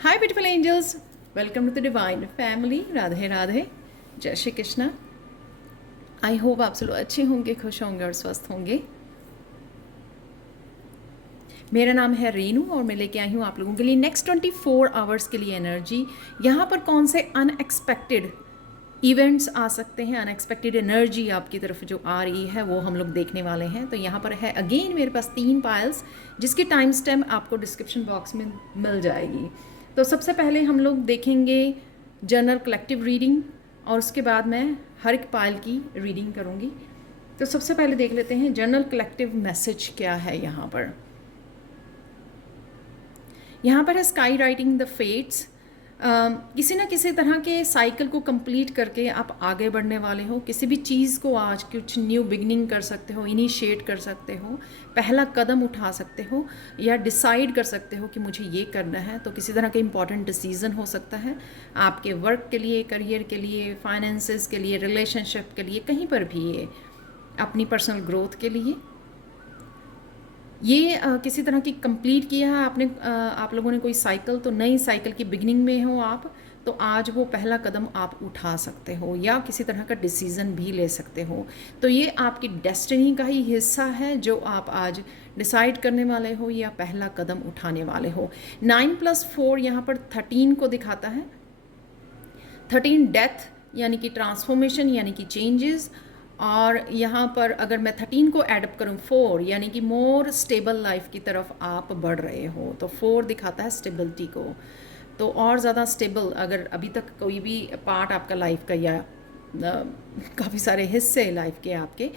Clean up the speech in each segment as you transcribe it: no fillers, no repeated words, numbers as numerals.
Hi beautiful angels, welcome to the divine family. Radhe Radhe, जय Shri Krishna. I hope आप सब लोग अच्छे होंगे, खुश होंगे और स्वस्थ होंगे। मेरा नाम है रीनू और मैं लेके आई हूँ आप लोगों के लिए नेक्स्ट 24 आवर्स के लिए एनर्जी। यहाँ पर कौन से अनएक्सपेक्टेड इवेंट्स आ सकते हैं, अनएक्सपेक्टेड एनर्जी आपकी तरफ जो आ रही है वो हम लोग देखने वाले हैं। तो यहाँ पर है अगेन मेरे पास 3 पाइल्स जिसकी टाइम स्टैम्प आपको डिस्क्रिप्शन बॉक्स में मिल जाएगी। तो सबसे पहले हम लोग देखेंगे जनरल कलेक्टिव रीडिंग और उसके बाद मैं हर एक पाइल की रीडिंग करूँगी। तो सबसे पहले देख लेते हैं जनरल कलेक्टिव मैसेज क्या है। यहाँ पर है स्काई राइटिंग द फेट्स। किसी ना किसी तरह के साइकिल को कंप्लीट करके आप आगे बढ़ने वाले हो। किसी भी चीज़ को आज कुछ न्यू बिगनिंग कर सकते हो, इनिशिएट कर सकते हो, पहला कदम उठा सकते हो या डिसाइड कर सकते हो कि मुझे ये करना है। तो किसी तरह का इंपॉर्टेंट डिसीजन हो सकता है आपके वर्क के लिए, करियर के लिए, फाइनेंसेस के लिए, रिलेशनशिप के लिए, कहीं पर भी ये अपनी पर्सनल ग्रोथ के लिए ये किसी तरह की कंप्लीट किया है आपने। आप लोगों ने कोई साइकिल, तो नई साइकिल की बिगनिंग में हो आप, तो आज वो पहला कदम आप उठा सकते हो या किसी तरह का डिसीज़न भी ले सकते हो। तो ये आपकी डेस्टिनी का ही हिस्सा है जो आप आज डिसाइड करने वाले हो या पहला कदम उठाने वाले हो। 9+4 यहाँ पर 13 को दिखाता है। 13 डेथ यानी कि ट्रांसफॉर्मेशन यानी कि चेंजेस। और यहाँ पर अगर मैं 13 को एडअप करूँ 4 यानी कि मोर स्टेबल लाइफ की तरफ आप बढ़ रहे हो। तो 4 दिखाता है स्टेबिलिटी को। तो और ज़्यादा स्टेबल, अगर अभी तक कोई भी पार्ट आपका लाइफ का या काफ़ी सारे हिस्से लाइफ के आपके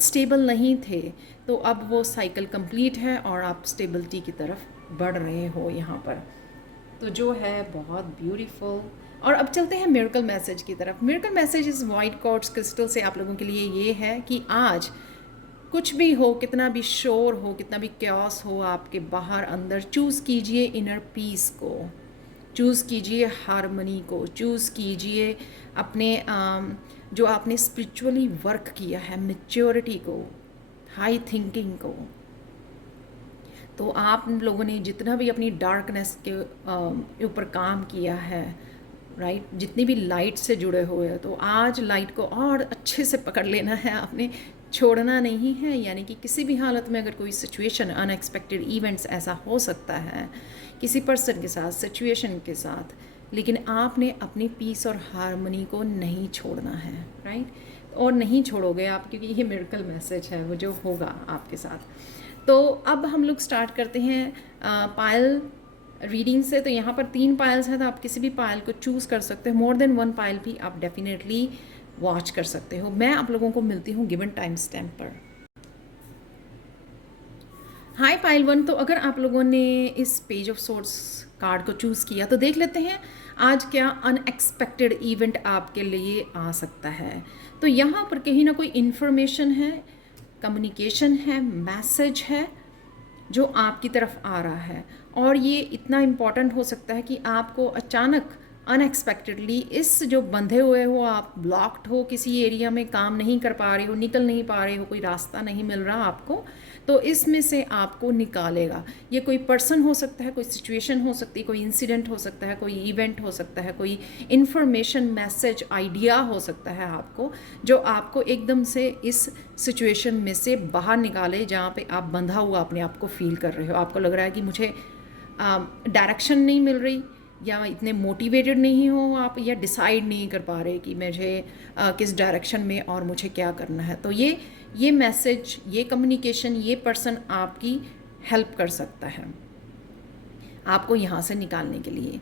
स्टेबल नहीं थे, तो अब वो साइकिल कंप्लीट है और आप स्टेबिलिटी की तरफ बढ़ रहे हो यहाँ पर। तो जो है बहुत ब्यूटीफुल। और अब चलते हैं मिरेकल मैसेज की तरफ। मिरेकल मैसेज इस वाइट क्वार्ट्ज क्रिस्टल से आप लोगों के लिए ये है कि आज कुछ भी हो, कितना भी शोर हो, कितना भी क्यास हो आपके बाहर अंदर, चूज़ कीजिए इनर पीस को, चूज़ कीजिए हारमनी को, चूज़ कीजिए अपने जो आपने स्पिरिचुअली वर्क किया है, मैच्योरिटी को, हाई थिंकिंग को। तो आप लोगों ने जितना भी अपनी डार्कनेस के ऊपर काम किया है, राइट, जितनी भी लाइट से जुड़े हुए हो, तो आज लाइट को और अच्छे से पकड़ लेना है आपने, छोड़ना नहीं है। यानी कि किसी भी हालत में अगर कोई सिचुएशन, अनएक्सपेक्टेड इवेंट्स ऐसा हो सकता है किसी पर्सन के साथ, सिचुएशन के साथ, लेकिन आपने अपनी पीस और हारमोनी को नहीं छोड़ना है, राइट। और नहीं छोड़ोगे आप, क्योंकि ये मिरेकल मैसेज है वो जो होगा आपके साथ। तो अब हम लोग स्टार्ट करते हैं पायल रीडिंग से। तो यहाँ पर 3 पायल्स हैं, तो आप किसी भी पायल को चूज़ कर सकते हो। मोर देन 1 पायल भी आप डेफिनेटली वॉच कर सकते हो। मैं आप लोगों को मिलती हूँ गिवन टाइम स्टैम्प पर। हाय पायल 1, तो अगर आप लोगों ने इस पेज ऑफ सोर्स कार्ड को चूज़ किया तो देख लेते हैं आज क्या अनएक्सपेक्टेड इवेंट आपके लिए आ सकता है। तो यहाँ पर कहीं ना कोई इन्फॉर्मेशन है, कम्युनिकेशन है, मैसेज है जो आपकी तरफ आ रहा है। और ये इतना इम्पॉर्टेंट हो सकता है कि आपको अचानक अनएक्सपेक्टेडली इस जो बंधे हुए हो, आप ब्लॉक्ड हो किसी एरिया में, काम नहीं कर पा रहे हो, निकल नहीं पा रहे हो, कोई रास्ता नहीं मिल रहा आपको, तो इसमें से आपको निकालेगा। ये कोई पर्सन हो सकता है, कोई सिचुएशन हो सकती है, कोई इंसिडेंट हो सकता है, कोई इवेंट हो सकता है, कोई इन्फॉर्मेशन, मैसेज, आइडिया हो सकता है आपको, जो आपको एकदम से इस सिचुएशन में से बाहर निकाले जहाँ पे आप बंधा हुआ अपने आप को फील कर रहे हो। आपको लग रहा है कि मुझे डायरेक्शन नहीं मिल रही, या इतने मोटिवेटेड नहीं हो आप, या डिसाइड नहीं कर पा रहे कि मुझे किस डायरेक्शन में और मुझे क्या करना है। तो ये मैसेज, ये कम्युनिकेशन, ये पर्सन आपकी हेल्प कर सकता है आपको यहाँ से निकालने के लिए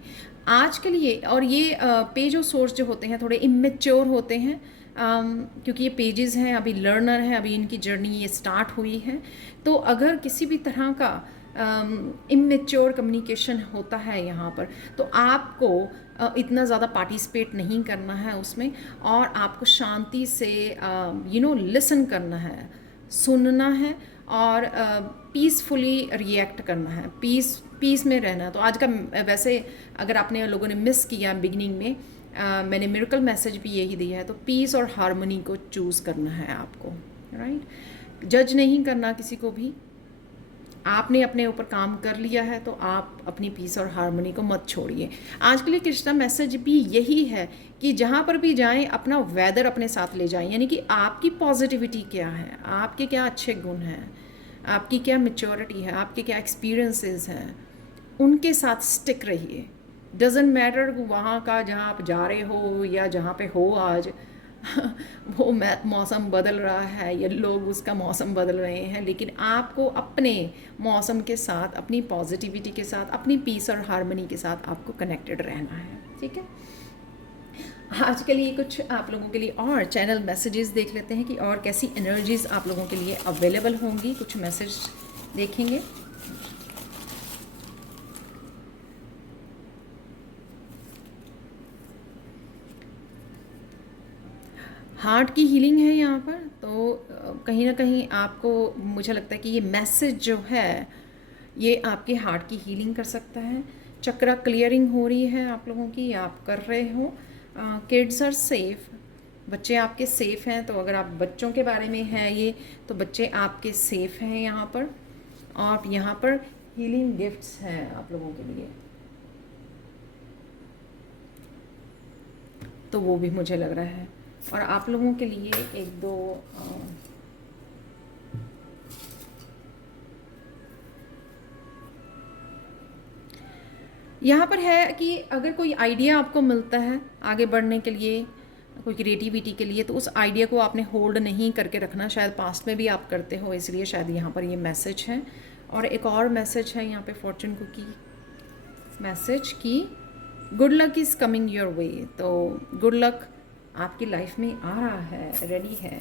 आज के लिए। और ये पेज ऑफ सोर्स जो होते हैं थोड़े इमेच्योर होते हैं, क्योंकि ये पेजेस हैं, अभी लर्नर हैं, अभी इनकी जर्नी ये स्टार्ट हुई है। तो अगर किसी भी तरह का इमेच्योर कम्युनिकेशन होता है यहाँ पर, तो आपको इतना ज़्यादा पार्टिसिपेट नहीं करना है उसमें, और आपको शांति से लिसन करना है, सुनना है, और पीसफुली रिएक्ट करना है, पीस में रहना है। तो आज का वैसे अगर आपने लोगों ने मिस किया बिगनिंग में, मैंने मिरेकल मैसेज भी यही दिया है। तो पीस और हारमोनी को चूज़ करना है आपको, राइट। जज नहीं करना किसी को भी, आपने अपने ऊपर काम कर लिया है तो आप अपनी पीस और हार्मनी को मत छोड़िए। आज के लिए कृष्णा मैसेज भी यही है कि जहाँ पर भी जाएं अपना वेदर अपने साथ ले जाएं, यानी कि आपकी पॉजिटिविटी क्या है, आपके क्या अच्छे गुण हैं, आपकी क्या मैच्योरिटी है, आपके क्या एक्सपीरियंसेस हैं, उनके साथ स्टिक रहिए। डजेंट मैटर वहाँ का जहाँ आप जा रहे हो या जहाँ पे हो आज वो मौसम बदल रहा है या लोग उसका मौसम बदल रहे हैं, लेकिन आपको अपने मौसम के साथ, अपनी पॉजिटिविटी के साथ, अपनी पीस और हार्मनी के साथ आपको कनेक्टेड रहना है। ठीक है, आज के लिए कुछ आप लोगों के लिए और चैनल मैसेजेस देख लेते हैं कि और कैसी एनर्जीज आप लोगों के लिए अवेलेबल होंगी। कुछ मैसेज देखेंगे। हार्ट की हीलिंग है यहाँ पर, तो कहीं ना कहीं आपको, मुझे लगता है कि ये मैसेज जो है ये आपके हार्ट की हीलिंग कर सकता है। चक्रा क्लियरिंग हो रही है आप लोगों की, आप कर रहे हो। किड्स आर सेफ, बच्चे आपके सेफ़ हैं। तो अगर आप बच्चों के बारे में है ये, तो बच्चे आपके सेफ़ हैं यहाँ पर। और यहाँ पर हीलिंग गिफ्ट्स हैं आप लोगों के लिए, तो वो भी मुझे लग रहा है। और आप लोगों के लिए एक दो यहाँ पर है कि अगर कोई आइडिया आपको मिलता है आगे बढ़ने के लिए, कोई क्रिएटिविटी के लिए, तो उस आइडिया को आपने होल्ड नहीं करके रखना। शायद पास्ट में भी आप करते हो, इसलिए शायद यहाँ पर ये मैसेज है। और एक और मैसेज है यहाँ पे फॉर्चून कुकी मैसेज की good luck is coming your way. तो गुड लक आपकी लाइफ में आ रहा है, रेडी है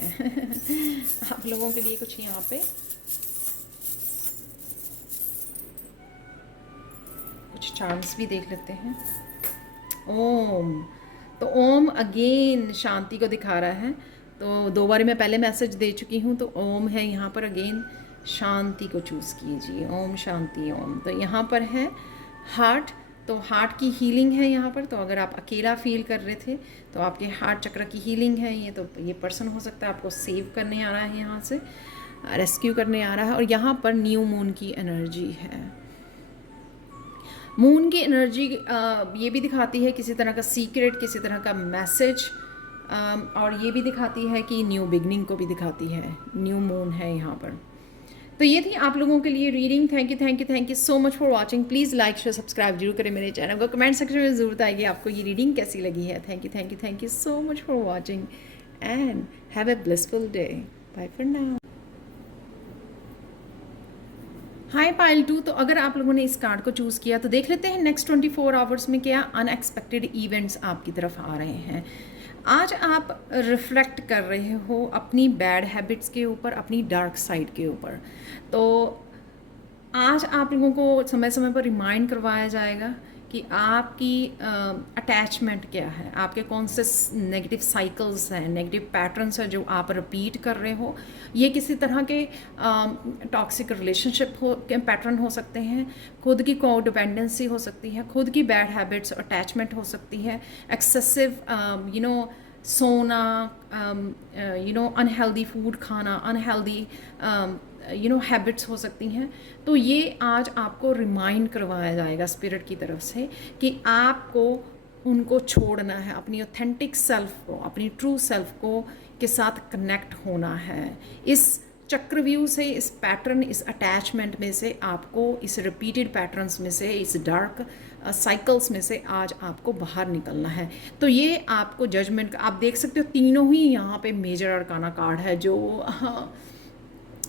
आप लोगों के लिए। कुछ यहाँ पे कुछ चार्म्स भी देख लेते हैं। ओम, तो ओम अगेन शांति को दिखा रहा है। तो दो बार मैं पहले मैसेज दे चुकी हूँ, तो ओम है यहाँ पर अगेन, शांति को चूज़ कीजिए। ओम शांति ओम। तो यहाँ पर है हार्ट, तो हार्ट की हीलिंग है यहाँ पर। तो अगर आप अकेला फील कर रहे थे तो आपके हार्ट चक्र की हीलिंग है ये। तो ये पर्सन हो सकता है आपको सेव करने आ रहा है, यहाँ से रेस्क्यू करने आ रहा है। और यहाँ पर न्यू मून की एनर्जी है। मून की एनर्जी ये भी दिखाती है किसी तरह का सीक्रेट, किसी तरह का मैसेज, और ये भी दिखाती है कि न्यू बिगनिंग को भी दिखाती है। न्यू मून है यहाँ पर। तो ये थी आप लोगों के लिए reading. Thank you so much for watching. Please like share subscribe जरूर करें मेरे चैनल को। कमेंट सेक्शन में ज़रूर बताइए आपको ये रीडिंग कैसी लगी है। Thank you so much for watching and have a blissful day. Bye for now. Hi pile 2, तो अगर आप लोगों ने इस कार्ड को चूज़ किया तो देख लेते हैं नेक्स्ट 24 आवर्स में क्या अनएक्सपेक्टेड इवेंट्स आपकी तरफ आ रहे हैं। आज आप रिफ्लेक्ट कर रहे हो अपनी बैड हैबिट्स के ऊपर, अपनी डार्क साइड के ऊपर। तो आज आप लोगों को समय समय पर रिमाइंड करवाया जाएगा कि आपकी अटैचमेंट क्या है, आपके कौन से नेगेटिव साइकिल्स हैं, नेगेटिव पैटर्न्स हैं जो आप रिपीट कर रहे हो। ये किसी तरह के टॉक्सिक रिलेशनशिप के पैटर्न हो सकते हैं, खुद की को डिपेंडेंसी हो सकती है, खुद की बैड हैबिट्स अटैचमेंट हो सकती है, एक्सेसिव सोना, अनहेल्दी फूड खाना, अनहेल्दी हैबिट्स हो सकती हैं। तो ये आज आपको रिमाइंड करवाया जाएगा स्पिरिट की तरफ से कि आपको उनको छोड़ना है, अपनी ऑथेंटिक सेल्फ को, अपनी ट्रू सेल्फ को के साथ कनेक्ट होना है। इस चक्रव्यूह से, इस पैटर्न, इस अटैचमेंट में से आपको, इस रिपीटेड पैटर्न्स में से, इस डार्क साइकिल्स में से आज आपको बाहर निकलना है। तो ये आपको जजमेंट, आप देख सकते हो तीनों ही यहाँ पे मेजर अरकाना कार्ड है जो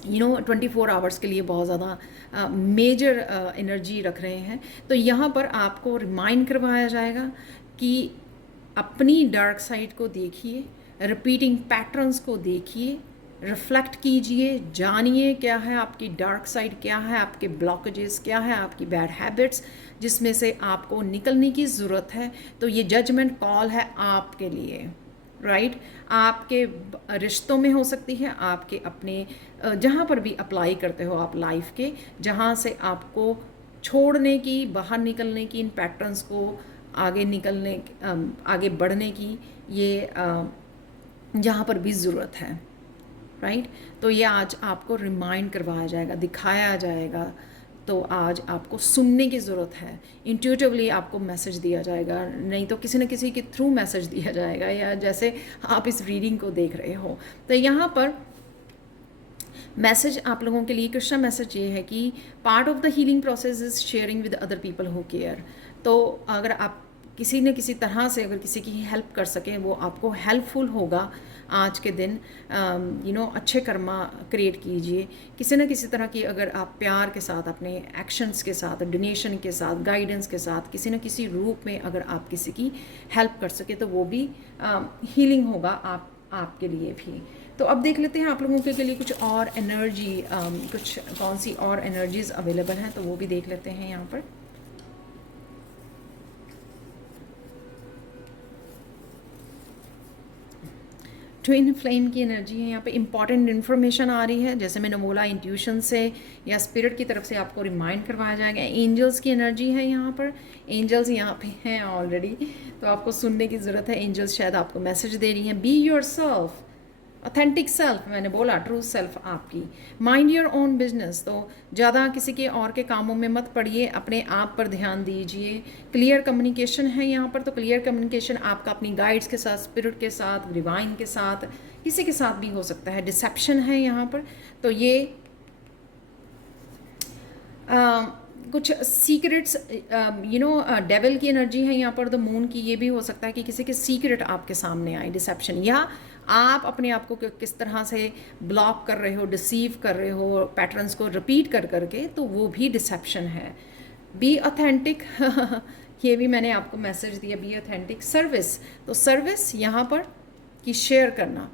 24 आवर्स के लिए बहुत ज़्यादा मेजर एनर्जी रख रहे हैं। तो यहाँ पर आपको रिमाइंड करवाया जाएगा कि अपनी डार्क साइड को देखिए, रिपीटिंग पैटर्न्स को देखिए, रिफ्लेक्ट कीजिए, जानिए क्या है आपकी डार्क साइड, क्या है आपके ब्लॉकेजेस, क्या है आपकी बैड हैबिट्स जिसमें से आपको निकलने की ज़रूरत है। तो ये जजमेंट कॉल है आपके लिए, राइट? आपके रिश्तों में हो सकती है, आपके अपने जहाँ पर भी अप्लाई करते हो आप लाइफ के, जहाँ से आपको छोड़ने की, बाहर निकलने की, इन पैटर्न्स को आगे निकलने, आगे बढ़ने की, ये जहाँ पर भी ज़रूरत है, राइट। तो ये आज आपको रिमाइंड करवाया जाएगा, दिखाया जाएगा। तो आज आपको सुनने की ज़रूरत है, इंट्यूटिवली आपको मैसेज दिया जाएगा, नहीं तो किसी न किसी के थ्रू मैसेज दिया जाएगा, या जैसे आप इस रीडिंग को देख रहे हो। तो यहाँ पर मैसेज आप लोगों के लिए, कृष्णा मैसेज ये है कि part of the healing process is sharing with other people who care. तो अगर आप किसी न किसी तरह से अगर किसी की हेल्प कर सकें, वो आपको हेल्पफुल होगा आज के दिन। अच्छे कर्मा क्रिएट कीजिए किसी न किसी तरह की। अगर आप प्यार के साथ, अपने एक्शंस के साथ, डोनेशन के साथ, गाइडेंस के साथ, किसी न किसी रूप में अगर आप किसी की हेल्प कर सके, तो वो भी हीलिंग होगा आपके लिए भी। तो अब देख लेते हैं आप लोगों के लिए कुछ और एनर्जी, कुछ कौन सी और एनर्जीज़ अवेलेबल हैं, तो वो भी देख लेते हैं यहाँ पर। ट्विन फ्लेम की एनर्जी है यहाँ पे। इंपॉर्टेंट इन्फॉर्मेशन आ रही है, जैसे मैंने बोला, इंट्यूशन से या स्पिरिट की तरफ से आपको रिमाइंड करवाया जाएगा। एंजल्स की एनर्जी है यहाँ पर, एंजल्स यहाँ पे हैं ऑलरेडी, तो आपको सुनने की ज़रूरत है। एंजल्स शायद आपको मैसेज दे रही हैं, be your self, authentic self, मैंने बोला ट्रू सेल्फ आपकी। माइंड योर ओन बिजनेस, तो ज़्यादा किसी के और के कामों में मत पड़िए, अपने आप पर ध्यान दीजिए। क्लियर कम्युनिकेशन है यहाँ पर, तो क्लियर कम्युनिकेशन आपका अपनी गाइड्स के साथ, स्पिरिट के साथ, डिवाइन के साथ, किसी के साथ भी हो सकता है। डिसेप्शन है यहाँ पर, तो ये कुछ सीक्रेट्स, डेविल की एनर्जी है यहाँ पर, द मून की। ये भी हो सकता है कि किसी के सीक्रेट आपके सामने आए, डिसेप्शन, या आप अपने आप को किस तरह से ब्लॉक कर रहे हो, डिसीव कर रहे हो, पैटर्न्स को रिपीट कर करके, तो वो भी डिसेप्शन है। बी ऑथेंटिक ये भी मैंने आपको मैसेज दिया, बी ऑथेंटिक। सर्विस, तो सर्विस यहाँ पर कि शेयर करना,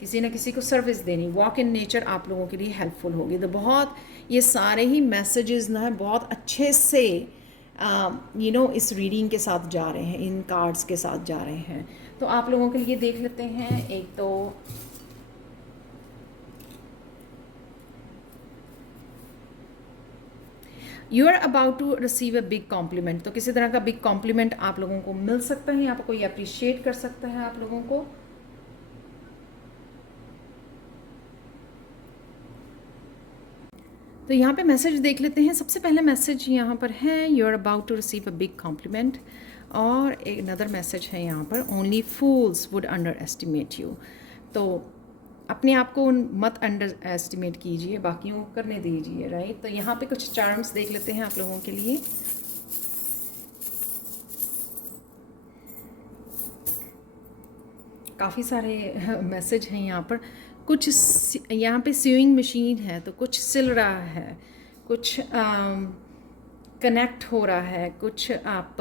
किसी न किसी को सर्विस देनी, वॉक इन नेचर आप लोगों के लिए हेल्पफुल होगी। तो बहुत ये सारे ही मैसेजेस ना बहुत अच्छे से इस रीडिंग के साथ जा रहे हैं, इन कार्ड्स के साथ जा रहे हैं। तो आप लोगों के लिए देख लेते हैं। एक तो you are about to receive a big compliment, तो किसी तरह का बिग कॉम्प्लीमेंट आप लोगों को मिल सकता है, यहाँ पर कोई अप्रिशिएट कर सकता है आप लोगों को। तो यहाँ पे मैसेज देख लेते हैं। सबसे पहले मैसेज यहाँ पर है, you are about to receive a big compliment. और एक अनदर मैसेज है यहाँ पर, only fools would underestimate you. तो अपने आप को मत अंडर एस्टिमेट कीजिए, बाकियों को करने दीजिए, राइट। तो यहाँ पे कुछ चार्म्स देख लेते हैं आप लोगों के लिए। काफ़ी सारे मैसेज हैं यहाँ पर। कुछ यहाँ पे स्यूइंग मशीन है, तो कुछ सिल रहा है, कुछ कनेक्ट हो रहा है, कुछ आप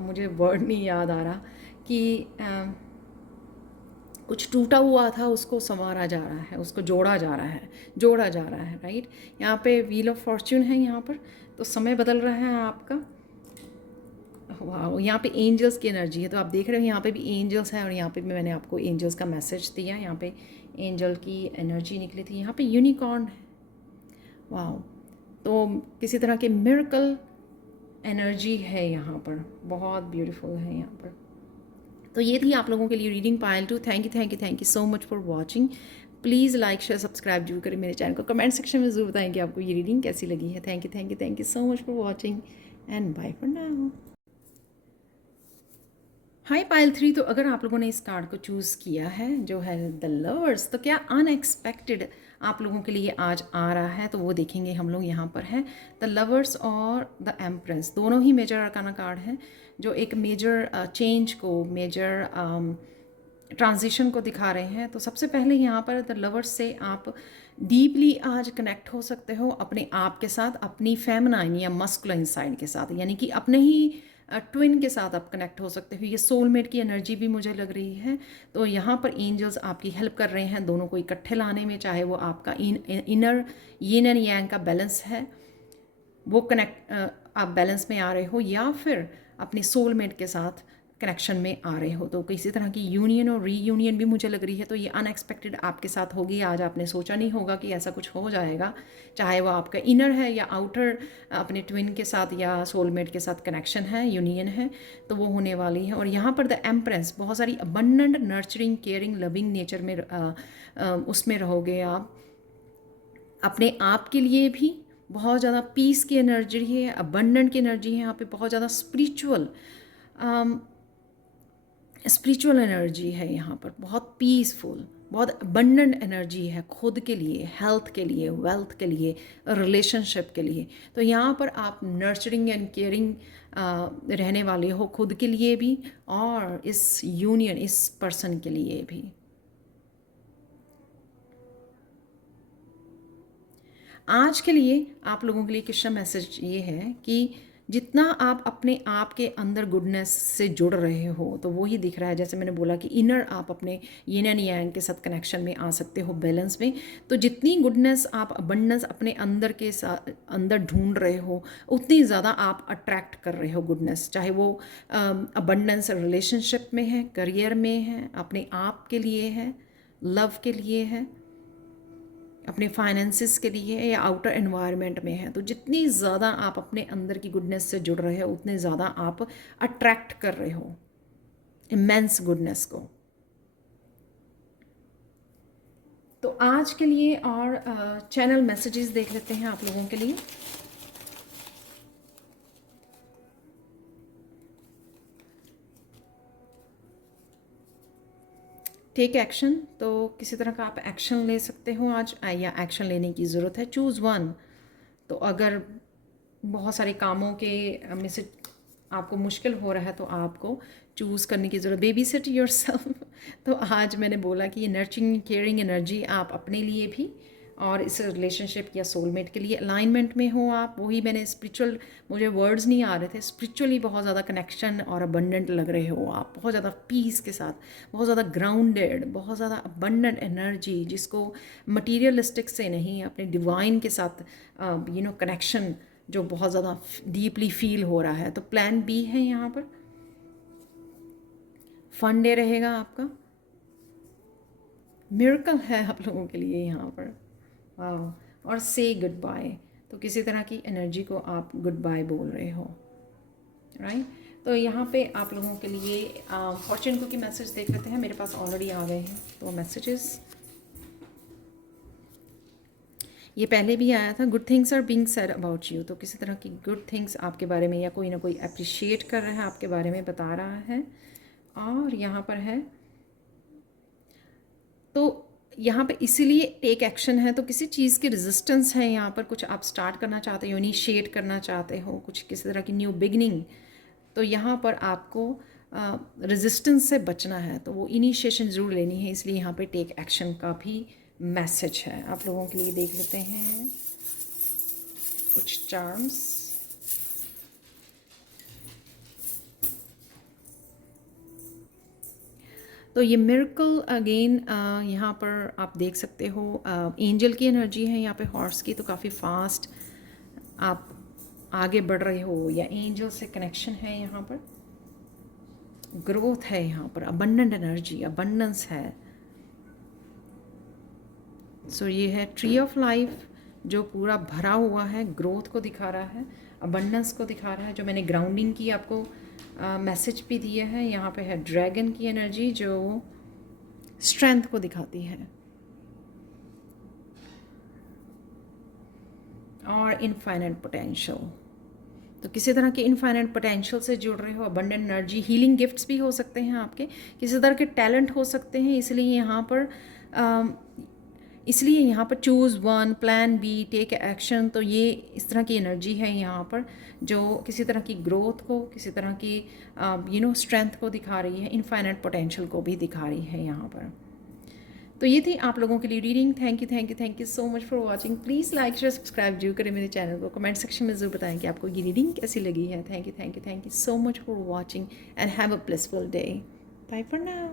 मुझे वर्ड नहीं याद आ रहा कि कुछ टूटा हुआ था, उसको संवारा जा रहा है, उसको जोड़ा जा रहा है, राइट। यहाँ पे व्हील ऑफ फॉर्च्यून है यहाँ पर, तो समय बदल रहा है आपका। वाह, यहाँ पे एंजल्स की एनर्जी है, तो आप देख रहे हो यहाँ पे भी एंजल्स हैं, और यहाँ पे भी मैंने आपको एंजल्स का मैसेज दिया। यहाँ पे एंजल की एनर्जी निकली थी। यहाँ पे यूनिकॉर्न है, वाह। तो किसी तरह के मिरेकल एनर्जी है यहाँ पर, बहुत ब्यूटीफुल है यहाँ पर। तो ये थी आप लोगों के लिए reading Payal 2। Thank you so much for watching. Please like share subscribe जरूर करें मेरे चैनल को। कमेंट सेक्शन में ज़रूर बताएं कि आपको ये रीडिंग कैसी लगी है। Thank you so much for watching and bye for now. Hi Payal 3, तो अगर आप लोगों ने इस कार्ड को चूज़ किया है जो है द लवर्स, तो क्या अनएक्सपेक्टेड आप लोगों के लिए आज आ रहा है, तो वो देखेंगे हम लोग। यहाँ पर है द लवर्स और द एम्प्रेस, दोनों ही मेजर अरकाना कार्ड हैं, जो एक मेजर चेंज को, मेजर ट्रांजिशन को दिखा रहे हैं। तो सबसे पहले यहाँ पर द लवर्स से आप डीपली आज कनेक्ट हो सकते हो अपने आप के साथ, अपनी फेमिनाइन या मस्कुलाइन साइड के साथ, यानी कि अपने ही ट्विन के साथ आप कनेक्ट हो सकते हो। ये सोलमेट की एनर्जी भी मुझे लग रही है। तो यहाँ पर एंजल्स आपकी हेल्प कर रहे हैं दोनों को इकट्ठे लाने में, चाहे वो आपका इनर यिन एंड यांग का बैलेंस है, वो कनेक्ट आप बैलेंस में आ रहे हो, या फिर अपनी सोलमेट के साथ कनेक्शन में आ रहे हो। तो किसी तरह की यूनियन और रीयूनियन भी मुझे लग रही है, तो ये अनएक्सपेक्टेड आपके साथ होगी। आज आपने सोचा नहीं होगा कि ऐसा कुछ हो जाएगा, चाहे वो आपका इनर है या आउटर, अपने ट्विन के साथ या सोलमेट के साथ कनेक्शन है, यूनियन है, तो वो होने वाली है। और यहाँ पर द एम्प्रेस, बहुत सारी abundant, nurturing, caring, loving nature में उसमें रहोगे आप। अपने आप के लिए भी बहुत ज़्यादा पीस की एनर्जी है, अबंडेंट की एनर्जी है यहाँ पे, बहुत ज़्यादा स्पिरिचुअल एनर्जी है यहाँ पर, बहुत पीसफुल, बहुत अबंडेंट एनर्जी है खुद के लिए, हेल्थ के लिए, वेल्थ के लिए, रिलेशनशिप के लिए। तो यहाँ पर आप नर्चरिंग एंड केयरिंग रहने वाले हो, खुद के लिए भी और इस यूनियन, इस पर्सन के लिए भी। आज के लिए आप लोगों के लिए कृष्णा मैसेज ये है कि जितना आप अपने आप के अंदर गुडनेस से जुड़ रहे हो, तो वो ही दिख रहा है। जैसे मैंने बोला कि इनर आप अपने यिन एंड यांग के साथ कनेक्शन में आ सकते हो, बैलेंस में। तो जितनी गुडनेस आप, अबंडेंस अपने अंदर के साथ अंदर ढूंढ रहे हो, उतनी ज़्यादा आप अट्रैक्ट कर रहे हो गुडनेस। चाहे वो अबंडेंस रिलेशनशिप में है, करियर में है, अपने आप के लिए है, लव के लिए है, अपने फाइनेंसिस के लिए या आउटर एनवायरनमेंट में है। तो जितनी ज़्यादा आप अपने अंदर की गुडनेस से जुड़ रहे हो, उतने ज़्यादा आप अट्रैक्ट कर रहे हो इमेंस गुडनेस को। तो आज के लिए और चैनल मैसेजेस देख लेते हैं आप लोगों के लिए। टेक एक्शन, तो किसी तरह का आप एक्शन ले सकते हो आज, या एक्शन लेने की ज़रूरत है। चूज़ वन, तो अगर बहुत सारे कामों के में से आपको मुश्किल हो रहा है तो आपको चूज़ करने की ज़रूरत, बेबी सिट योरसेल्फ। तो आज मैंने बोला कि ये नर्चरिंग, केयरिंग एनर्जी आप अपने लिए भी और इस रिलेशनशिप या सोलमेट के लिए अलाइनमेंट में हो आप। वही मैंने स्पिरिचुअल, मुझे वर्ड्स नहीं आ रहे थे, स्पिरिचुअली बहुत ज़्यादा कनेक्शन और अबंडेंट लग रहे हो आप, बहुत ज़्यादा पीस के साथ, बहुत ज़्यादा ग्राउंडेड, बहुत ज़्यादा अबंडेंट एनर्जी, जिसको मटीरियलिस्टिक से नहीं, अपने डिवाइन के साथ कनेक्शन जो बहुत ज़्यादा डीपली फील हो रहा है। तो प्लान बी है यहाँ पर, फन डे रहेगा आपका, मिरेकल है आप लोगों के लिए यहाँ पर, वाह। और से गुड बाय, तो किसी तरह की एनर्जी को आप गुड बाय बोल रहे हो, राइट। तो यहाँ पे आप लोगों के लिए फॉर्चून कुकी मैसेज देख लेते हैं, मेरे पास ऑलरेडी आ गए हैं तो मैसेजेस। ये पहले भी आया था, good things are being said about you, तो किसी तरह की गुड थिंग्स आपके बारे में या कोई ना कोई अप्रिशिएट कर रहा है, आपके बारे में बता रहा है। और यहाँ पर है, तो यहाँ पे इसीलिए टेक एक्शन है, तो किसी चीज़ की रेजिस्टेंस है यहाँ पर, कुछ आप स्टार्ट करना चाहते हो, इनिशिएट करना चाहते हो, कुछ किसी तरह की न्यू बिगनिंग, तो यहाँ पर आपको रेजिस्टेंस से बचना है, तो वो इनिशिएशन ज़रूर लेनी है, इसलिए यहाँ पे टेक एक्शन का भी मैसेज है। आप लोगों के लिए देख लेते हैं कुछ चार्म्स। तो ये मिरेकल अगेन यहाँ पर आप देख सकते हो, एंजल की एनर्जी है यहाँ पे, हॉर्स की, तो काफ़ी फास्ट आप आगे बढ़ रहे हो या एंजल से कनेक्शन है यहाँ पर, ग्रोथ है यहाँ पर, अबंडेंट एनर्जी, अबंडेंस है। सो ये है ट्री ऑफ लाइफ जो पूरा भरा हुआ है, ग्रोथ को दिखा रहा है, अबंडेंस को दिखा रहा है। जो मैंने ग्राउंडिंग की आपको मैसेज भी दिया है, यहाँ पे है ड्रैगन की एनर्जी जो स्ट्रेंथ को दिखाती है, और इनफाइनाइट पोटेंशियल, तो किसी तरह के इनफाइनाइट पोटेंशियल से जुड़ रहे हो, अबंडेंट एनर्जी, हीलिंग गिफ्ट्स भी हो सकते हैं आपके, किसी तरह के टैलेंट हो सकते हैं। इसलिए यहाँ पर choose one, plan B, take action, तो ये इस तरह की एनर्जी है यहाँ पर जो किसी तरह की ग्रोथ को, किसी तरह की स्ट्रेंथ को दिखा रही है, इनफाइनाइट पोटेंशियल को भी दिखा रही है यहाँ पर। तो ये थी आप लोगों के लिए reading. Thank you so much for watching. Please like share subscribe जरूर करें मेरे चैनल को, कमेंट सेक्शन में ज़रूर बताएं कि आपको ये रीडिंग कैसी लगी है। Thank you so much for watching and have a blissful day. Bye for now.